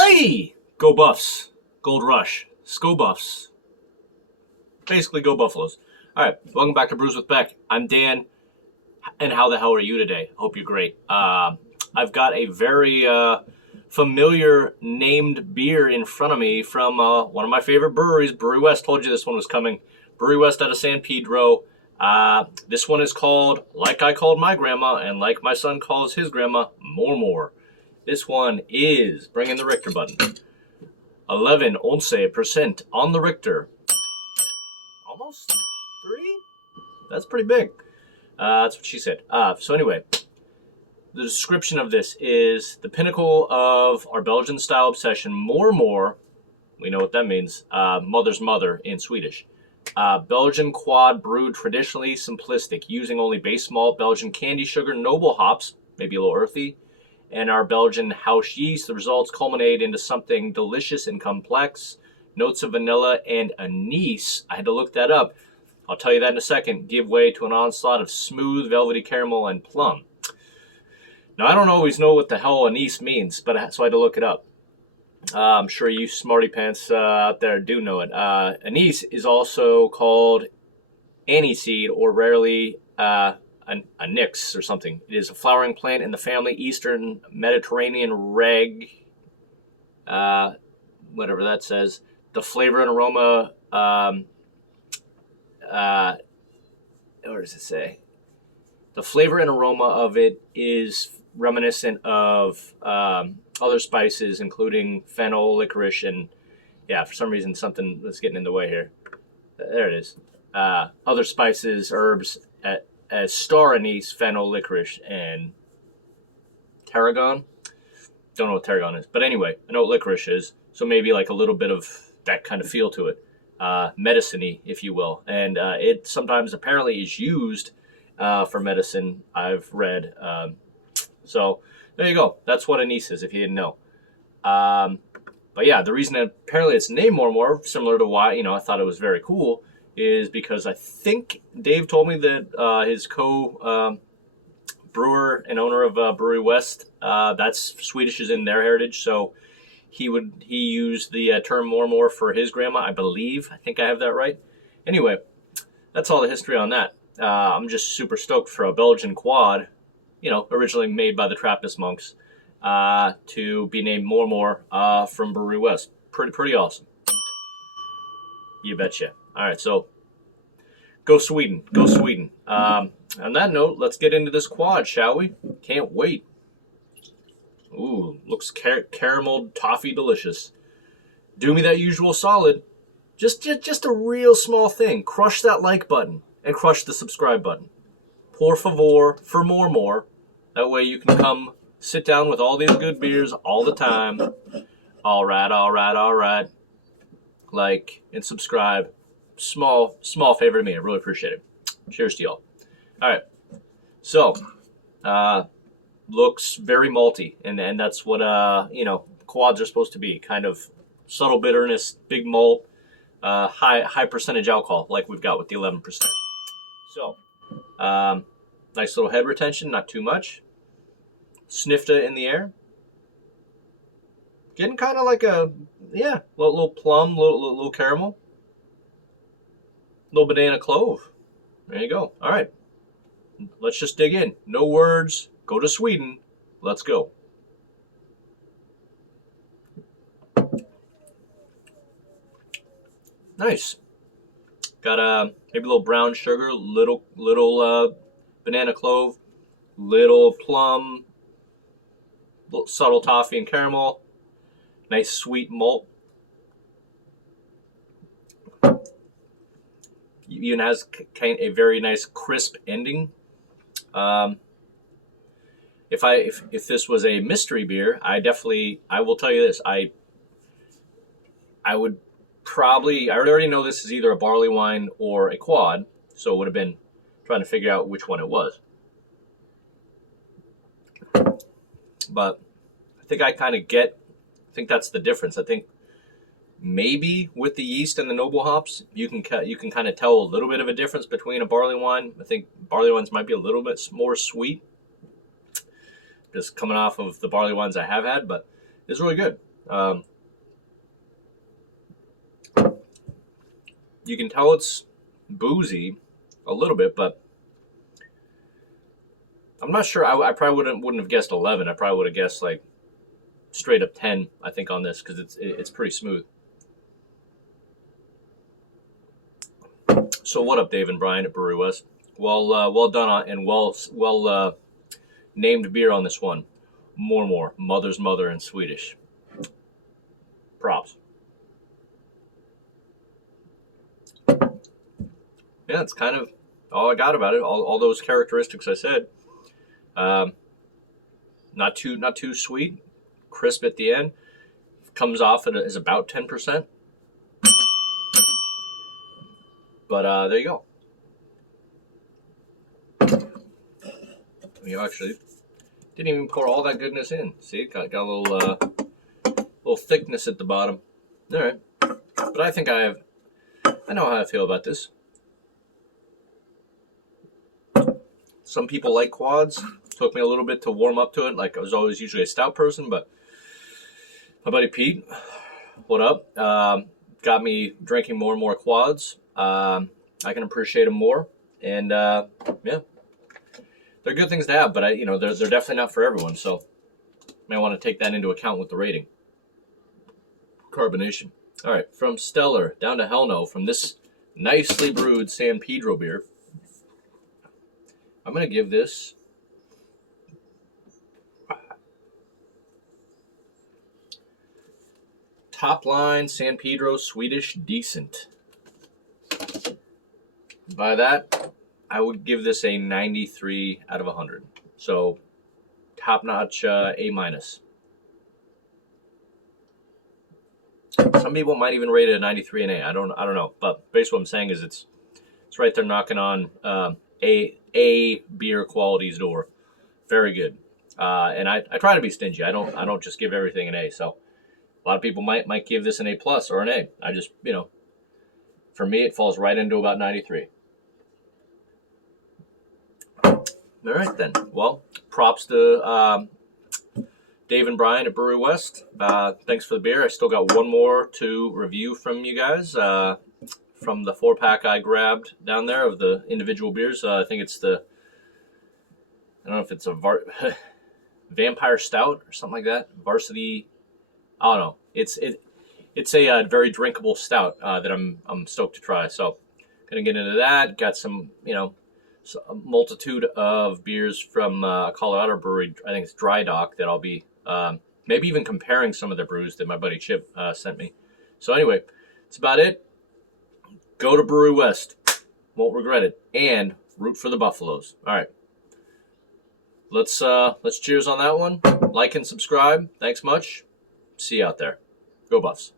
Hey! Go Buffs. Gold Rush. Sko Buffs. Basically, go Buffaloes. Alright, welcome back to Brews with Beck. I'm Dan, and how the hell are you today? Hope you're great. I've got a very familiar named beer in front of me from one of my favorite breweries, Brewery West. Told you this one was coming. Brewery West out of San Pedro. This one is called, like I called my grandma, and like my son calls his grandma, More. This one is, bring in the Richter button, 11% on the Richter. Almost 3? That's pretty big. That's what she said. So anyway, the description of this is the pinnacle of our Belgian-style obsession. More. We know what that means. Mother's mother in Swedish. Belgian quad brewed traditionally simplistic, using only base malt, Belgian candy sugar, noble hops, maybe a little earthy, and our Belgian house yeast. The results culminate into something delicious and complex. Notes of vanilla and anise. I had to look that up. I'll tell you that in a second. Give way to an onslaught of smooth, velvety caramel and plum. Now, I don't always know what the hell anise means, but so I had to look it up. I'm sure you smarty pants out there do know it. Anise is also called aniseed, or rarely a nix or something. It is a flowering plant in the family Eastern Mediterranean whatever that says. The flavor and aroma, what does it say? The flavor and aroma of it is reminiscent of other spices, including fennel, licorice, and for some reason something was getting in the way here. There it is. Other spices, herbs, as star anise, fennel, licorice, and tarragon. Don't know what tarragon is, but anyway, I know what licorice is. So maybe like a little bit of that kind of feel to it, medicine-y, if you will. And it sometimes apparently is used for medicine, I've read. So there you go. That's what anise is, if you didn't know. But yeah, the reason that apparently it's named More, similar to why I thought it was very cool, is because I think Dave told me that his brewer and owner of Brewery West, that's Swedish is in their heritage, so he used the term More for his grandma, I believe. I think I have that right. Anyway, that's all the history on that. I'm just super stoked for a Belgian quad, originally made by the Trappist monks, to be named More from Brewery West. Pretty awesome. You betcha. All right, so go Sweden. Go Sweden. On that note, let's get into this quad, shall we? Can't wait. Ooh, looks caramel toffee delicious. Do me that usual solid. Just a real small thing. Crush that like button and crush the subscribe button. Por favor, for more. That way you can come sit down with all these good beers all the time. All right. Like and subscribe. Small favor to me. I really appreciate it. Cheers to y'all. All right. So, looks very malty, and that's what quads are supposed to be. Kind of subtle bitterness, big malt, high percentage alcohol, like we've got with the 11%. So, nice little head retention, not too much. Snifta in the air. Getting kind of like a little plum, little caramel. Little banana clove. There you go. All right. Let's just dig in. No words. Go to Sweden. Let's go. Nice. Got maybe a little brown sugar, little banana clove, little plum, little subtle toffee and caramel. Nice sweet malt. Even has a very nice crisp ending. If this was a mystery beer, I will tell you this. I would probably, I already know this is either a barley wine or a quad, so it would have been trying to figure out which one it was. But I think I think that's the difference. I think maybe with the yeast and the noble hops, you can kind of tell a little bit of a difference between a barley wine. I think barley wines might be a little bit more sweet, just coming off of the barley wines I have had, but it's really good. You can tell it's boozy a little bit, but I'm not sure. I probably wouldn't have guessed 11. I probably would have guessed like straight up 10. I think on this because it's pretty smooth. So what up, Dave and Brian at Brewery West? Well done on, and well named beer on this one. More mother's mother in Swedish. Props. Yeah, it's kind of all I got about it. All those characteristics I said. Not too sweet, crisp at the end. Comes off as about 10%. But there you go. You actually didn't even pour all that goodness in. See, got a little thickness at the bottom. All right, but I think I know how I feel about this. Some people like quads. Took me a little bit to warm up to it. Like I was always usually a stout person, but my buddy Pete, what up? Got me drinking more and more quads. I can appreciate them more, and yeah, they're good things to have. But they're definitely not for everyone. So you may want to take that into account with the rating. Carbonation. All right, from stellar down to hell no. From this nicely brewed San Pedro beer, I'm gonna give this top line San Pedro Swedish decent. By that, I would give this a 93 out of 100. So top notch A minus. Some people might even rate it a 93 and A. I don't know. But basically what I'm saying is it's right there knocking on a beer quality's door. Very good. And I try to be stingy. I don't just give everything an A. So a lot of people might give this an A plus or an A. I just, for me it falls right into about 93. All right then. Well, props to Dave and Brian at Brewery West. Thanks for the beer. I still got one more to review from you guys. From the 4-pack I grabbed down there of the individual beers. I think it's I don't know if it's a Vampire Stout or something like that. Varsity. I don't know. It's a very drinkable stout that I'm stoked to try. So gonna get into that. Got some a multitude of beers from Colorado brewery. I think it's Dry Dock that I'll be maybe even comparing some of the brews that my buddy Chip sent me. So anyway, that's about it. Go to Brewery West. Won't regret it. And root for the Buffaloes. All right. Let's cheers on that one. Like and subscribe. Thanks much. See you out there. Go Buffs.